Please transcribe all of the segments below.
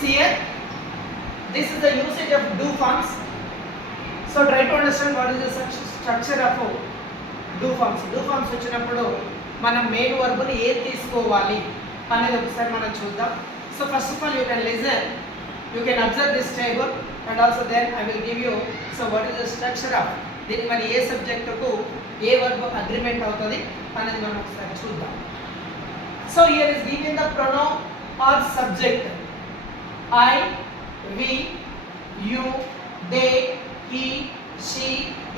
See here, this is the usage of do forms. So try to understand what is the structure of do forms. Do forms వచ్చినప్పుడు మనం main verb ని ఏది తీసుకోవాలి అనేది ఒకసారి మనం చూద్దాం. So first of all you can listen, you can observe this table and also then I will give you so what is the structure of దీనికి మరి ఏ సబ్జెక్ట్ కు ఏ వర్బ్ అగ్రిమెంట్ అవుతుంది అనేది మనం ఒకసారి చూద్దాం. So here is given the pronoun or subject I, we, you, they, he, she,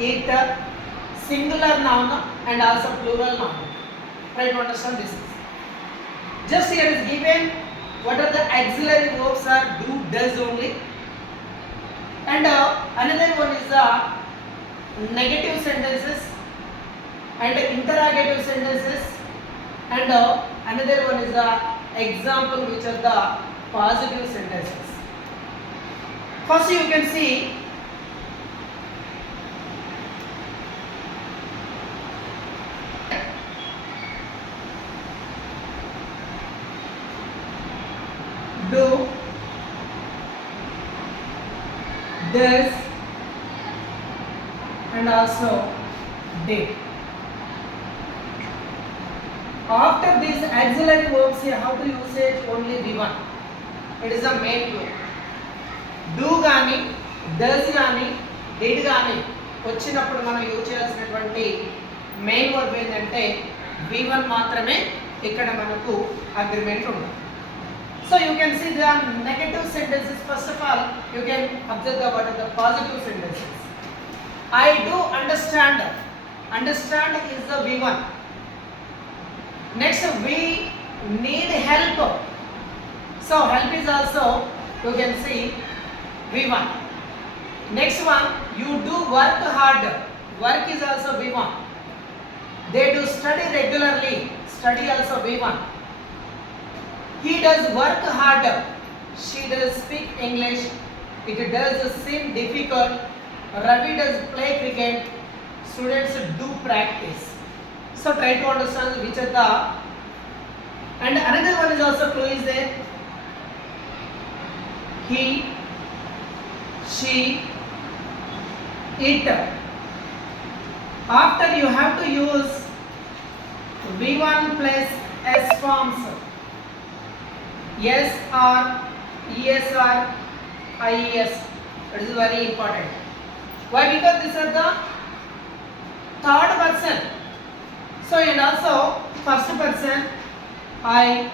it, singular noun and also plural noun. Try to understand this. Just here is given what are the auxiliary verbs are do, does only, and another one is the negative sentences and interrogative sentences, and another one is the example which are the positive sentences. First you can see do, does and also did. After these auxiliary verbs here, how to use it? Only V1. It is the main clue. Do గాని does గాని did గాని వచ్చినప్పుడు మనం use చేయాల్సినటువంటి main verb ఏంటంటే V1 మాత్రమే ఇక్కడ మనకు అగ్రిమెంట్ ఉంటుంది. So you can see the negative sentences. First of all, you can observe the what are the positive sentences. I do understand. Understand is the V1. Next, we need help. So help is also you can see V1. Next one, you do work hard. Work is also V1. They do study regularly. Study also V1. He does work hard. She does speak English. It does seem difficult. Ravi does play cricket. Students do practice. So try to understand which are the, and another one is also clue is there. He, she, it. After you have to use V1 plus S forms. Yes or yes or IES. It is very important. Why? Because these are the third person. So and also first person I,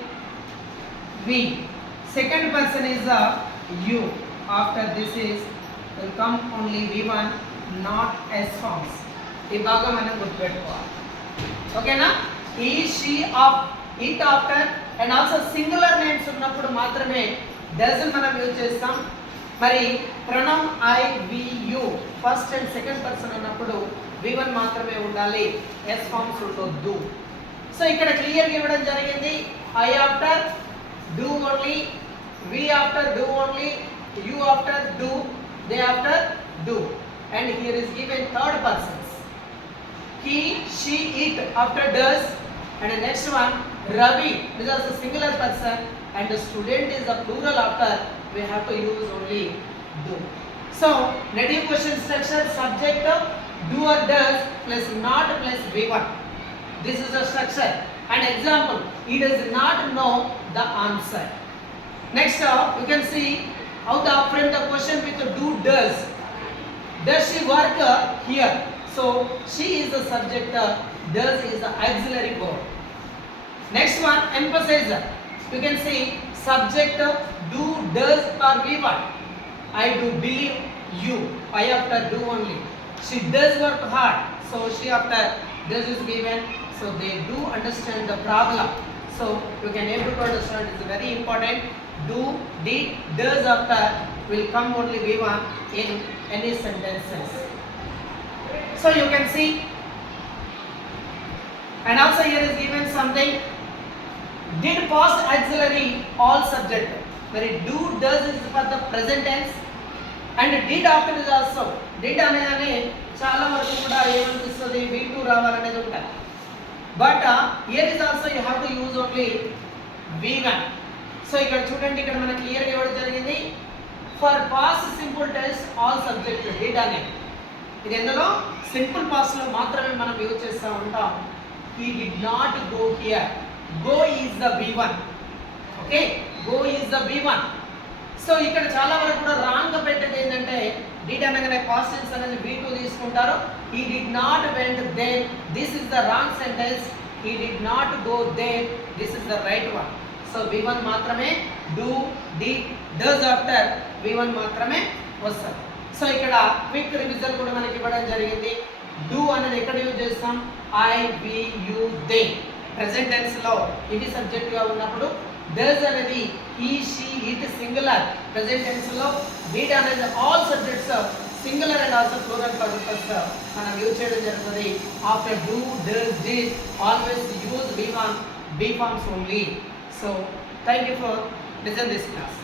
we. Second person is you. After this is will come only V1, not S forms. ఈ భాగం మనం గుర్తుపెట్టుకోవాలి. ఓకేనా? he, she, of, it after and also singular names ఉన్నప్పుడు మాత్రమే does మనం use చేస్తాం. మరి pronoun I, we, you first and second person ఉన్నప్పుడు V1 మాత్రమే ఉండాలి, S ఫార్మ్స్ ఉండొద్దు. సో ఇక్కడ క్లియర్ గా ఇవ్వడం జరిగింది. I after do only, we after do only, you after do, they after do, and here is given third persons. He, she, it after does, and the next one Ravi is also singular person and the student is a plural after we have to use only do. So native question structure subject do or does plus not plus V1. This is the structure. And example, he does not know the answer. Next you can see how to frame the question with the do does. Does she work here? So she is the subject, does is the auxiliary verb. Next one, emphasize. You can see subject do, does or V1. I do believe you. I after do only. She does work hard. So she after does is given. So they do understand the problem. So you can able to understand. It's very important. Do, did, does after will come only V1 in any sentences. So you can see. And also here is given something. Did past auxiliary all subject. Very do, does is for the present tense and did after is also. Did అనేది చాలా వరకు కూడా ఏమనిపిస్తుంది V2 రావాలనేది ఉంటుంది. But here is also you have to use only V1. So ఇక్కడ చూడండి, ఇక్కడ మనకి క్లియర్గా ఇవ్వడం జరిగింది. For past simple tense all subject did అనే, ఇది ఎందులో సింపుల్ పాస్ట్ లో మాత్రమే మనం యూజ్ చేస్తూ ఉంటాం. He did not go here, go is the V1. Okay, go is the V1. So ఇక్కడ చాలా వరకు కూడా రాంగ్ గా పెట్టేది ఏంటంటే డిడ్ అనగానే పాస్ట్ టెన్స్ అనేది V2 తీసుకుంటారు. He did not went there, this is the wrong sentence. He did not go there, this is the right one. So V1 మాత్రమే, do, did, does after V1 మాత్రమే వస్తుంది. So ఇక్కడ quick revision కూడా మనకి ఇవ్వడం జరిగింది. Do అనేది ఎక్కడ యూజ్ చేస్తాం? I, we, you, they. Present tense లో ఇది సబ్జెక్ట్ గా ఉన్నప్పుడు డస్ అనేది he, she, it singular. Present tense లో డిడ్ అనేది all subjects singular and also plural purpose మనం యూజ్ చేయడం జరుగుతుంది. After do, does, did always use V1 B forms only. So thank you for listening this class.